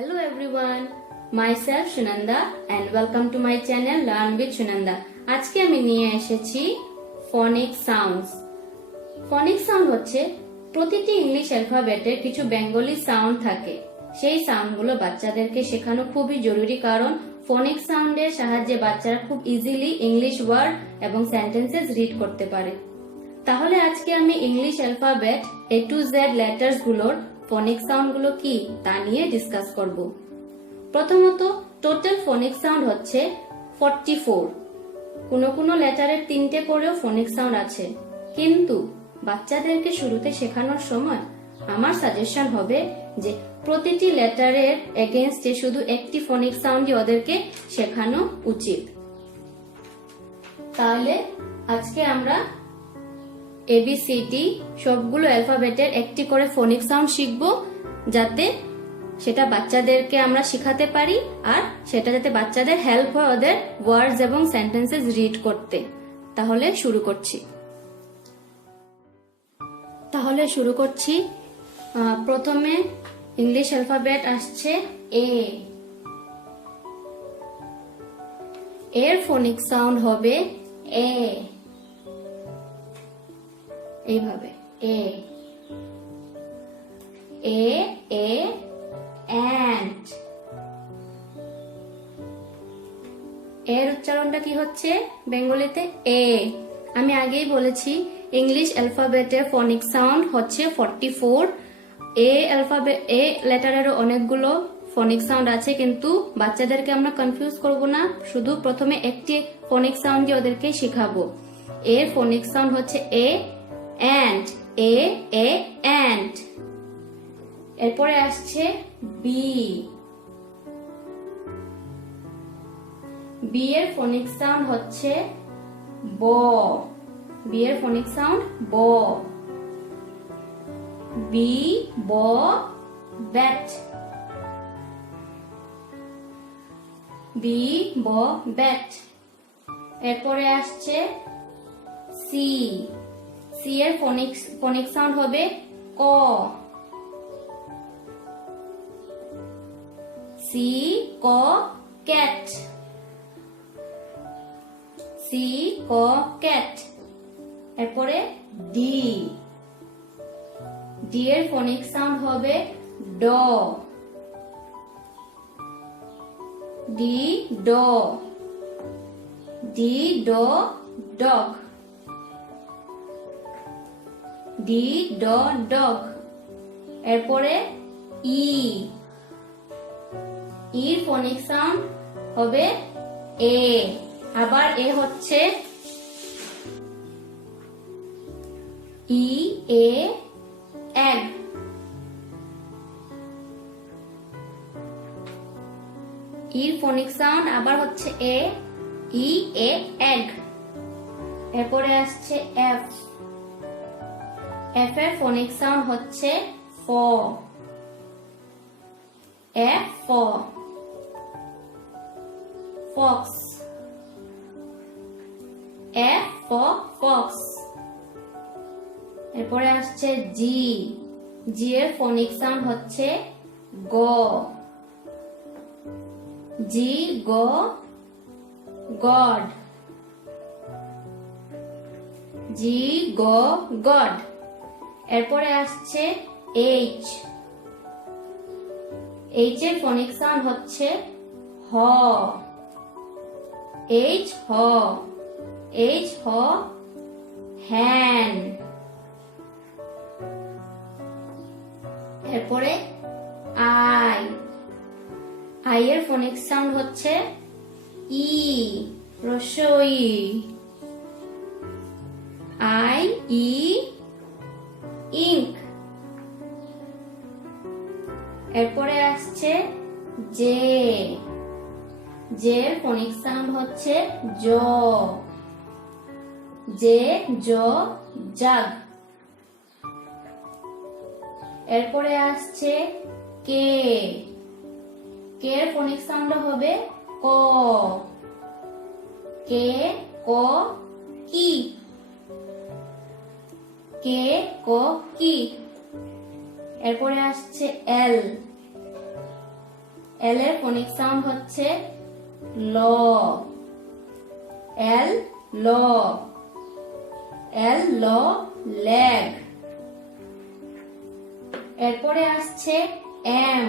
Hello everyone, myself SUNANDA and welcome to my channel Learn with SUNANDA. আজকে আমি নিয়ে এসেছি phonics sounds. phonics sound হচ্ছে প্রতিটি ইংলিশ অ্যালফাবেটের কিছু বেঙ্গলি সাউন্ড থাকে। সেই সাউন্ডগুলো বাচ্চাদেরকে শেখানো খুবই জরুরি, কারণ phonics সাউন্ডের সাহায্যে বাচ্চারা খুব ইজিলি ইংলিশ ওয়ার্ড এবং সেন্টেন্সেস রিড করতে পারে। তাহলে আজকে আমি English alphabet A to Z letters গুলোর ফনিক সাউন্ড গুলো কি তা নিয়ে ডিসকাস করব। প্রথমত টোটাল ফনিক সাউন্ড হচ্ছে 44। কোনো লেটারের 3টে করেও ফনিক সাউন্ড আছে, কিন্তু বাচ্চাদেরকে শুরুতে শেখানোর সময় আমার সাজেশন হবে যে প্রতিটি লেটারের এগেইনস্টে শুধু একটি ফনিক সাউন্ডই ওদেরকে শেখানো উচিত। তাহলে আজকে আমরা ABCD সবগুলো অ্যালফাবেটের একটি করে ফনিক সাউন্ড শিখব, যাতে সেটা বাচ্চাদেরকে আমরা শেখাতে পারি আর সেটা যাতে বাচ্চাদের হেল্প হয় ওদের ওয়ার্ডস এবং সেন্টেন্সেস রিড করতে। তাহলে শুরু করছি। প্রথমে ইংলিশ অ্যালফাবেট আসছে A। এর ফনিক সাউন্ড হবে A, এইভাবে A ant। এর উচ্চারণটা কি হচ্ছে বেঙ্গলিতে A। আমি আগেই বলেছি ইংলিশ অ্যালফাবেটের ফনিক সাউন্ড হচ্ছে 44। এ লেটারেরও অনেকগুলো ফনিক সাউন্ড আছে, কিন্তু বাচ্চাদেরকে আমরা কনফিউজ করব না, শুধু প্রথমে একটি ফনিক সাউন্ড দিয়ে ওদেরকে শেখাবো। এর ফনিক সাউন্ড হচ্ছে A and ant। এরপরে আসছে B। এর ফনিক সাউন্ড হচ্ছে ব। এর ফনিক সাউন্ড ব। ব ব্যাট। ব ব্যাট। এরপরে আসছে C। এর ফনিক সাউন্ড হবে ক। ক ক্যাট। ক ক্যাট। এরপরে D। এর ফনিক সাউন্ড হবে ড। ড ডগ। ডগ। এরপরে ই। এর ফনিক সাউন্ড হবে এ। আবার এ হচ্ছে egg। এর ফনিক সাউন্ড আবার হচ্ছে এ egg। এরপরে আসছে F। এর ফনিক সাউন্ড হচ্ছে ফ। ফক্স। ফক্স। এরপরে আসছে G। এর ফনিক সাউন্ড হচ্ছে গ। গড। গড। এরপরে আসছে H। এর ফনিক সাউন্ড হচ্ছে হ। হ্যান। এরপরে আই এর ফনিক সাউন্ড হচ্ছে ই। রসই। ইঙ্ক। এরপরে আসছে জে। এর ফনিক সাউন্ড হচ্ছে জ। জাগ। এরপরে আসছে কে। এর ফনিক সাউন্ড হবে ক। কি। কি। এরপরে আসছে এল। এল এর ফনিক সাউন্ড হচ্ছে ল, এল ল, এল ল ল্যাগ। এরপরে আসছে এম,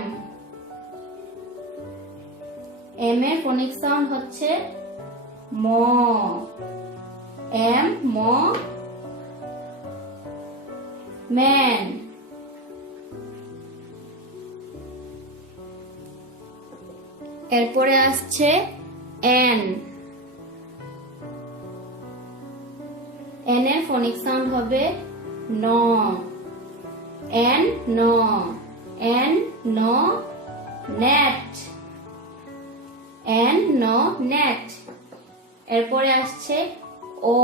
এম এর ফনিক সাউন্ড হচ্ছে ম, এম ম, ম্যান। এরপরে আসছে এন, এন এর ফনিক সাউন্ড হবে ন, এন ন, এন ন নেট, এন ন নেট। এরপরে আসছে ও,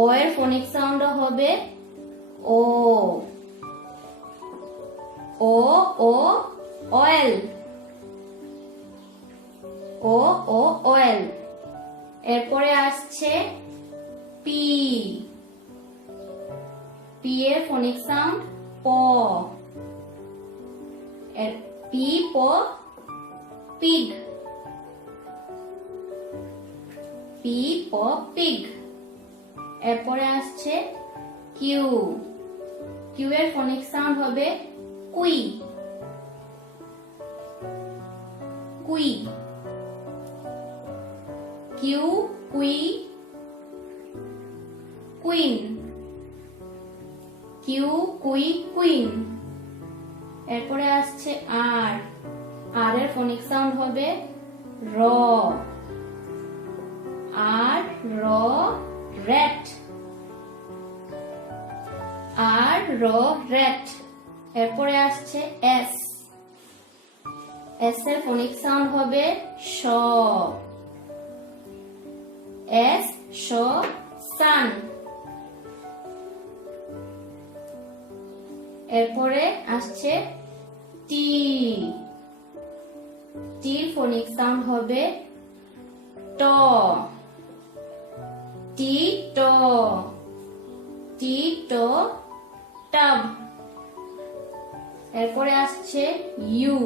ও এর ফনিক সাউন্ড হবে ও, ও ও অয়েল, ও ও অয়েল। এরপরে আসছে পি, পি এর ফনিক সাউন্ড প, পি প পিগ, পি প পিগ। এরপরে আসছে কিউ, কিউ এর ফনিক সাউন্ড হবে কুই, কুই, কিউ কুই, কুইন, কিউ কুই কুইন। এরপরে আসছে আর, আর এর ফনিক সাউন্ড হবে র, আর র রেট, আর র রেট। এরপরে আসছে এস, এস এর ফনিক সাউন্ড হবে শ, এস শ সান। এরপরে আসছে টি, টির ফনিক সাউন্ড হবে ট, টি ট, টি ট টাব। এরপরে আসছে ইউ,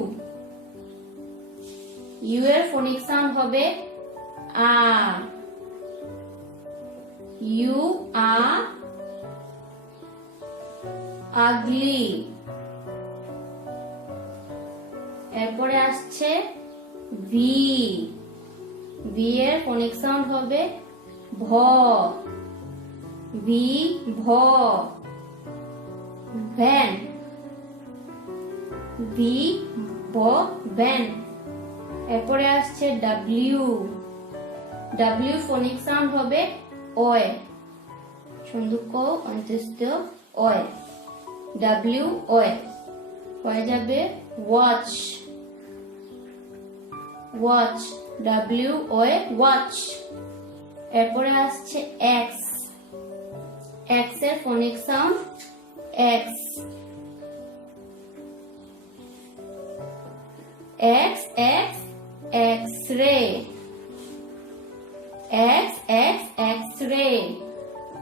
ইউ এর ফনিক সাউন্ড হবে আ, ইউ আ আগলি। এরপরে আসছে ভি, ভি এর ফনিক সাউন্ড হবে ভ, ভি ভ, ভ্যান, ভি ভ ভ্যান। এরপরে আসছে ডাব্লিউ, ডাব্লিউ ফনিক সাউন্ড হবে ওয়ে, সন্ধুক অন্ত্যেষ্ট ওয়ে, ডাব্লিউ ওয়ে। হয়ে যাবে ওয়াচ, ওয়াচ, ডাব্লিউ ওয়ে ওয়াচ। এরপরে আসছে এক্স, এক্স এর phonic sound X, X X X ray, X X X ray.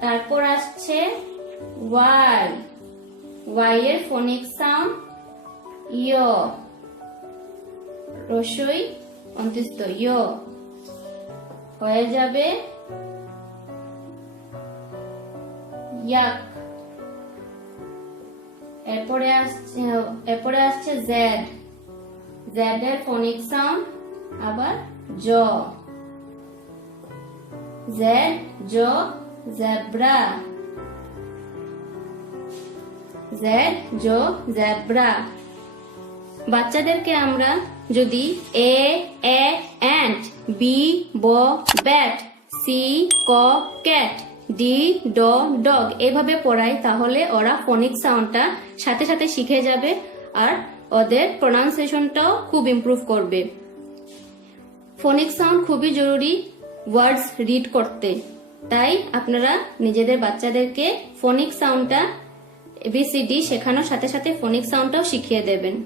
তারপর আসছে ওয়াই, ওয়াই এর ফনিক সাউন্ড ইয়, রসই অন্ত্যেষ্ট ইয়। হয়ে যাবে ইয়াক। এরপরে আসছে জেড, জেড এর ফনিক সাউন্ড আবার জ, জেড জ জেব্রা, জেড জ জেব্রা। বাচ্চাদেরকে আমরা যদি এ এন্ট, বি ব ব্যাট, সি ক ক্যাট, ডি ড ডগ এভাবে পড়াই, তাহলে ওরা ফনিক সাউন্ডটা সাথে সাথে শিখে যাবে আর ওদের প্রোনাউন্সিয়েশনটাও খুব ইমপ্রুভ করবে। ফনিক সাউন্ড খুবই জরুরি ওয়ার্ডস রিড করতে, তাই আপনারা নিজেদের বাচ্চাদেরকে ফনিক সাউন্ডটা এবিসিডি শেখানোর সাথে সাথে ফনিক সাউন্ডটাও শিখিয়ে দেবেন।